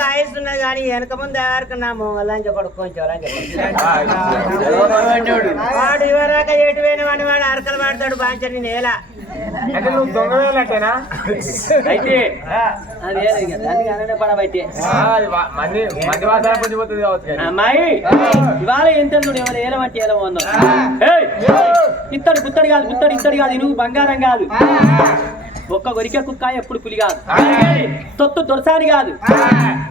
కానీ వెనక ముందు ఎవరికి నా కొంచెం. వాడు ఇవరాక ఎటు పోయిన వాడిని వాడు అరకలు పడతాడు బాంచని నేల. అమ్మాయి ఇవాళ ఎంత ఏలమంటే! ఇత్తడి పుత్తడి కాదు పుత్తడి ఇత్తడి కాదు నువ్వు బంగారం కాదు. ఒక్క గొరికే కుక్క ఎప్పుడు పులి కాదు. తొత్తు దొరసాని కాదు.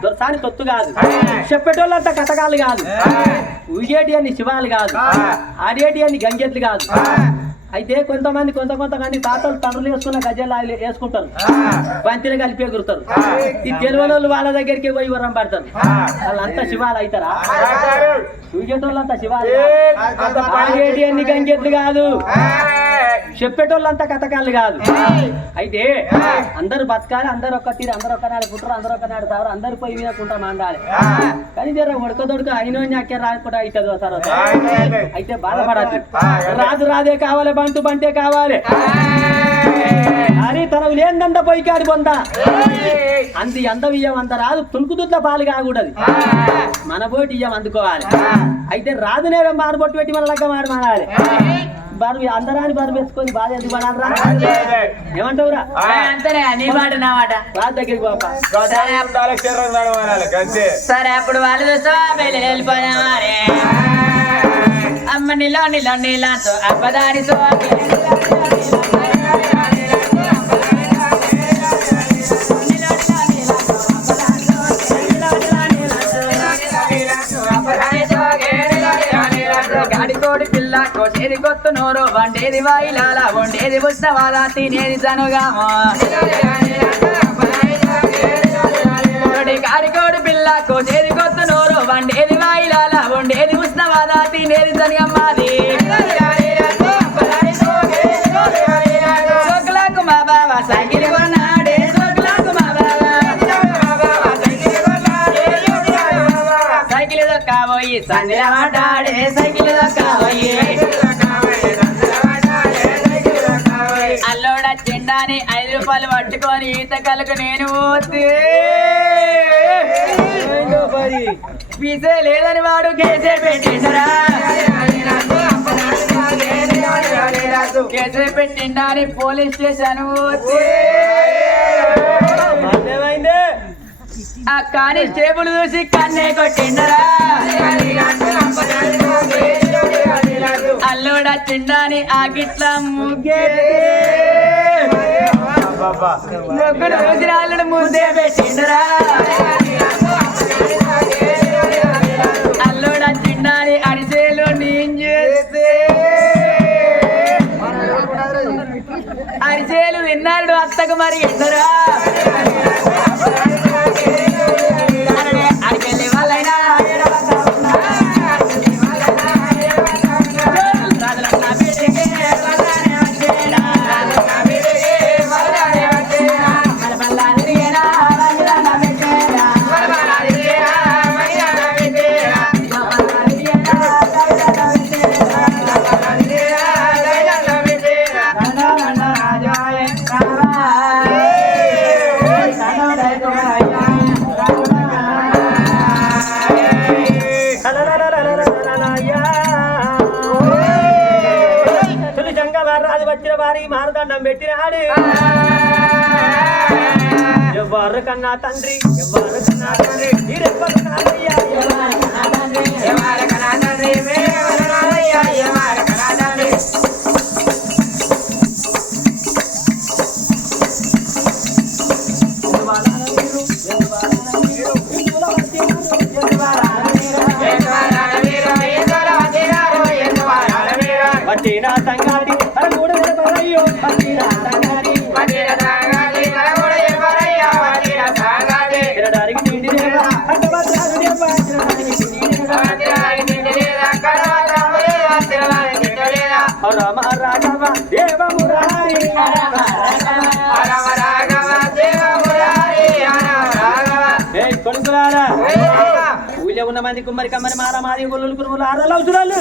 దొరసాని తొత్తు కాదు. చెప్పేటోళ్ళంతా కథకాలు కాదు. ఉగేటి అని శివాలు కాదు. ఆడేటి అని గంగెట్లు కాదు. అయితే కొంతమంది కొంత కొంతమంది తాతలు తండ్రులు వేసుకున్న గజలు వేసుకుంటారు. బంతిని కలిపి ఎగురుతారు. ఈ తెలివని వాళ్ళు దగ్గరికి పోయి వరం పడతారు. వాళ్ళంతా శివాలు అవుతారా? ఉగేటోళ్ళంతా శివాలు అంత ఆడేటి అన్ని గంగెట్లు కాదు. చెప్పేటోళ్ళంతా కథకాలు కాదు. అయితే అందరు బతకాలి అందరు ఒక్క తీరు అందరు ఒక్క నాడు పుట్టరు అందరు ఒక్క నాడు తావరు అందరు పోయి మీద కుంటా మండాలి. కానీ జర ఉడక దొడక అయినో అక్కే రాకుండా అవుతుంది సార్ అయితే బాధపడద్దు. రాదు రాదే కావాలి బంటు బంటే కావాలి. అని తనకు లేదంత పోయి కాడి పొందా అంది అందం ఇయ్యం అంత రాదు తుణుకుతుట్ల పాలు కాకూడదు. మన పోటీ ఇయ్యం అందుకోవాలి. అయితే రాదు నేరం మారుబొట్టు పెట్టి మన లెక్క మారు మారాలి. బరువు అందరాని బరువు పెట్టుకొని బాధ ఎందుకు పడాలరా ఏమంటావురా? అంతనే నీ మాట నా మాట దగ్గరికి పాప. సరే అప్పుడు వాళ్ళు వెళ్ళిపోయామా అమ్మ నీలో నీలో నీళ్ళతో అబ్బదారి సోకి పిల్ల కోసేది కొత్త నోరు వండేది వాయిలాల వండేది ఉత్సవాల తినేది జనుగామో. కారికోడు పిల్ల కోసేది దొక్కాబోయి సందిల సైకిల్ దొక్కాబోయి అల్లోడ చెండాని ఐదు రూపాయలు పట్టుకొని ఈత కలుగు నేను పీసే లేదని వాడు కేసే పెట్టిండరా. కేసే పెట్టిండని పోలీస్ స్టేషన్ పోతే. ఆ కానిస్టేబుల్ చూసి కన్నే కొట్టిండరా? అల్లుడ చిండాని ఆ గిట్ల ముగ్గే ముగ్గురు అల్లుడు పెట్టిండరా? అల్లుడ చిండాని అడిసేలు నేను చేస్తే అరిచేలు విన్నాడు అత్తకు మరి ఎందరా? తొలి రాజు వచ్చిన వారి మారదండం పెట్టినాడు ఎవ్వరు కన్నా తండ్రి ఎవ్వరు కన్నా తండ్రి మీరెవ్వరు కాదయ్యా, ఎవరు కన్నా తండ్రి? పట్టిన లేవా రామ రాఘవ దేవ మురారి ఏయ్ కొడుకులారా ఊళ్ళో ఉన్న మంది కుమ్మరి కమ్మరి మార మాది గొల్లులు కురుములు ఆరలు అవసరాలు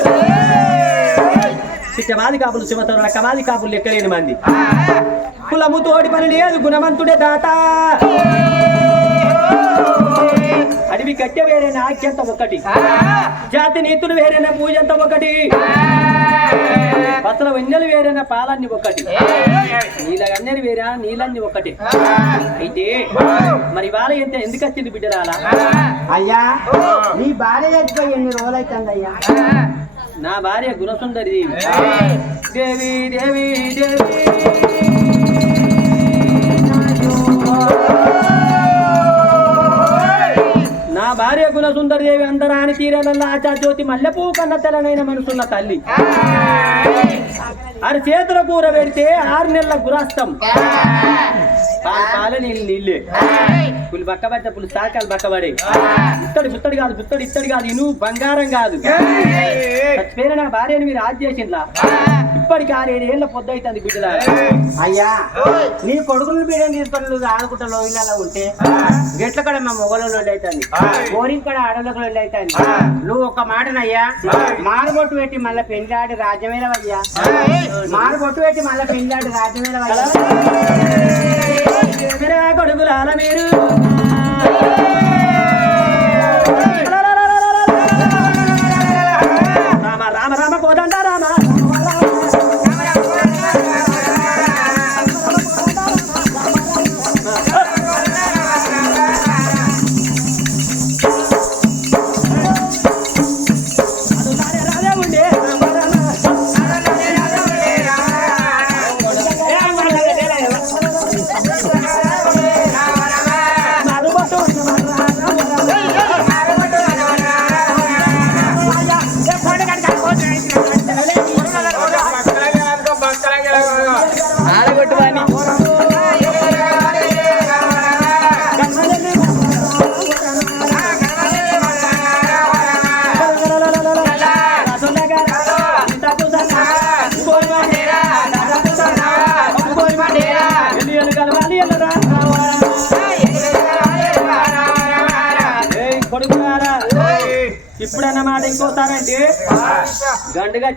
చిట్టమాది కాపులు చిమతరు రకమాది కాపులు లెక్కలేని మంది కులము తోడి పని లేదు గుణవంతుడే దాత అడవి కట్టె వేరైన ఆఖ్యంత ఒకటి. జాతి నీతులు వేరైన పూజంత ఒకటి. అసలు వెన్నెలు వేరైన పాలన్ని ఒకటి. నీళ్ళ అన్నెలు వేరా నీళ్ళన్ని ఒకటి. అయితే మరి వాళ్ళ ఎంత ఎందుకు వచ్చింది బిడ్డరాలా అయ్యా నీ భార్య చచ్చిపోయి ఎన్ని రోజులు అవుతుంది అయ్యా నా భార్య గుణసుందరి దేవి దేవి దేవి. దేవి నా భార్య గుణసుందరి దేవి అంతరాని తీరనల్ల ఆచా జ్యోతి మల్లెపూ కన్న తెలనైన మనసున్న తల్లి. అది చేతుల కూర పెడితే ఆరు నెలల గురాస్తం. పాలు పాలు నీళ్ళు పులి బక్క పులి సాకాలు బక్కబడే. ఇత్తడి పుత్తడి కాదు పుత్తడి ఇత్తడి కాదు ఇను బంగారం కాదు. చచ్చిపోయిన నా భార్యని మీరు ఆజ్ చేసిండ్లా? ఇప్పటికి ఏళ్ళ పొద్దు అవుతుంది బిడ్డలా అయ్యా నీ కొడుకులు బిడ్డను తీసుకొని ఆడుకుంటా లోహిలలో ఉంటే గెట్ల కూడా మా మొగలలో అవుతుంది బోరింగ్ కూడా ఆడలకు అవుతుంది నువ్వు ఒక మాటనయ్యా మారుబొట్టు పెట్టి మళ్ళీ పెండ్లాడి రాజ్యమేలవయ్యా మారుబొట్టు పెట్టి మళ్ళీ పెండ్లాడి రాజ్యమేలవయ్యా కొడుకులాల మీరు? ఆడగొట్టు వాణ్ణి. కొడుకున్నారా ఇప్పుడన్నమాట ఇంకోసారంటే గండుగట్ట